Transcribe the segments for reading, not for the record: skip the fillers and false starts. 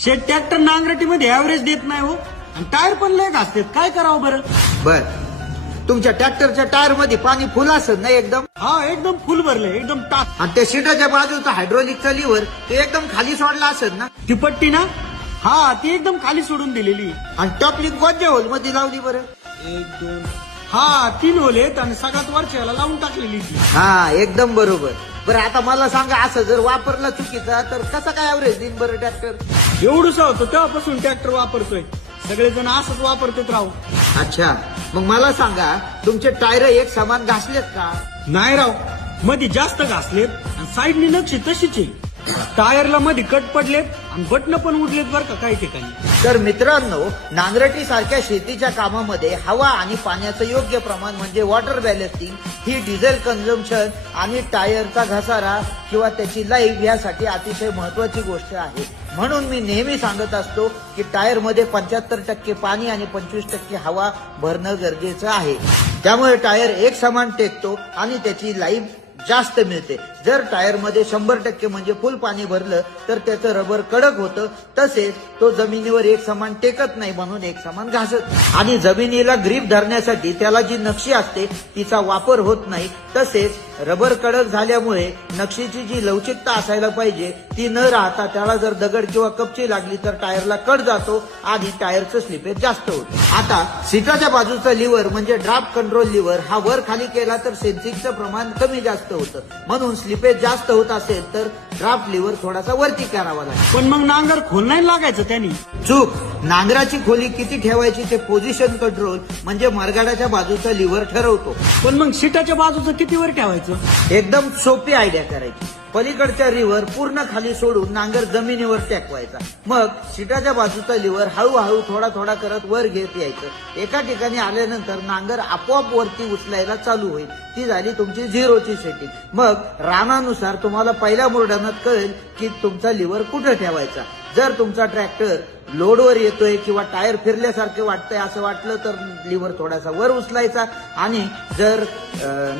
शेट tractor नांगरटीमध्ये average देत नाही हो, आणि टायर पण लय घासतात. काय करावं बरं? बर, तुमच्या ट्रॅक्टरच्या टायर मध्ये पाणी फुल असत ना एकदम? हा, एकदम फुल भरले, एकदम टाक. आणि त्या सीटाच्या बाजूचा हायड्रोलिकचा लिव्हर ते एकदम खाली सोडला असत ना? ती पट्टी ना, हा ती एकदम खाली सोडून दिलेली. आणि टॉप लिंक कोणत्या होल मध्ये लावली बरं? 1 2 हा 3 होल आहेत आणि सगळ्यात वरच्याला लावून टाकलेली ती. हा, एकदम बरोबर. बरं आता मला सांगा, असं जर वापरला चुकीचा तर कसा काय ऍव्हरेज देईन बरं ट्रॅक्टर? एवढंच होतं तेव्हापासून ट्रॅक्टर वापरतोय. सगळेजण असंच वापरतात राव. अच्छा, मग मला सांगा, तुमचे टायर एक समान घासलेत का? नाही राव, मध्ये जास्त घासलेत आणि साईडनी नक्षी तशीच आहे. टायरला मध्ये कट पडलेत आणि बटन पण उडलेत बरं का काही ठिकाणी. तर मित्रांनो, नांगरटी सारख्या शेतीच्या कामामध्ये हवा आणि पाण्याचं योग्य प्रमाण म्हणजे वॉटर बॅलेन्सिंग ही डिझेल कन्झम्पशन आणि टायरचा घसारा किंवा त्याची लाईफ यासाठी अतिशय महत्वाची गोष्ट आहे. म्हणून मी नेहमी सांगत असतो की टायर मध्ये 75% पाणी आणि 25% हवा भरणं गरजेचं आहे. त्यामुळे टायर एक समान टेकतो आणि त्याची लाईफ जास्त मिळते. जर टायर मध्ये 100% म्हणजे फुल पाणी भरलं तर त्याचं रबर कडक होतं, तसेच तो जमिनीवर एक समान टेकत नाही, म्हणून एक समान घासत. आणि जमिनीला ग्रीप धरण्यासाठी त्याला जी नक्षी असते तिचा वापर होत नाही. तसेच रबर कडक झाल्यामुळे नक्षीची जी लवचिकता असायला पाहिजे ती न राहता त्याला जर दगड किंवा कपची लागली तर टायरला कट जातो आणि टायरचं स्लिपेज जास्त होतं. आता सीटाच्या बाजूचा लिव्हर म्हणजे ड्राफ्ट कंट्रोल लिव्हर हा वर खाली केला तर सेन्सिंगचं प्रमाण कमी जास्त होतं. म्हणून स्लिपेज जास्त होत असेल तर ड्राफ्ट लिव्हर थोडासा वरती करावा लागेल. पण मग नांगर खोल नाही लागायचं त्यांनी. चूक. नांगराची खोली किती ठेवायची ते पोझिशन कंट्रोल म्हणजे मरगाडाच्या बाजूचा लिव्हर ठरवतो. पण मग सीटाच्या बाजूचं किती वर ठेवायचं? एकदम सोपी आयडिया करायची. पलीकडच्या लिव्हर पूर्ण खाली सोडून नांगर जमिनीवर टेकवायचा. मग सीटाच्या बाजूचा लिव्हर हळूहळू थोडा थोडा करत वर घेत यायचं. एका ठिकाणी आल्यानंतर नांगर आपोआप वरती उचलायला चालू होईल. ती झाली तुमची झिरोची सेटिंग. मग रानानुसार तुम्हाला पहिल्या मुरडाणात कळेल की तुमचा लिव्हर कुठं ठेवायचा. जर तुमचा ट्रॅक्टर लोडवर येतोय किंवा टायर फिरल्यासारखे वाटतंय असं वाटलं तर लिव्हर थोडासा वर उचलायचा, आणि जर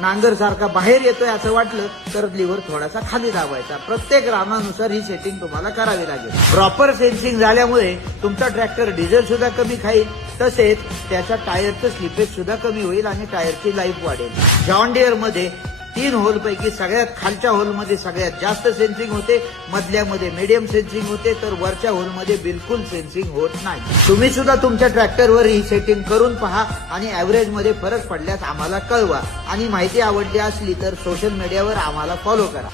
नांगर सारखा बाहेर येतोय असं वाटलं तर लिव्हर थोडासा खाली दाबायचा. प्रत्येक रानानुसार ही सेटिंग तुम्हाला करावी लागेल. प्रॉपर सेन्सिंग झाल्यामुळे तुमचा ट्रॅक्टर डिझेल सुद्धा कमी खाईल, तसेच त्याच्या टायरचं स्लिपेज सुद्धा कमी होईल आणि टायरची लाईफ वाढेल. जॉन डियर मध्ये 3 होल पैकी सगळ्यात खालच्या होलमध्ये सगळ्यात जास्त सेन्सिंग होते, मधल्यामध्ये मीडियम सेन्सिंग होते, तर वरच्या होलमध्ये बिलकुल सेन्सिंग होत नाही. तुम्ही सुद्धा तुमच्या ट्रॅक्टरवर ही सेटिंग करून पहा आणि ऍव्हरेज मध्ये फरक पडल्यास आम्हाला कळवा. आणि माहिती आवडली असली तर सोशल मीडियावर आम्हाला फॉलो करा.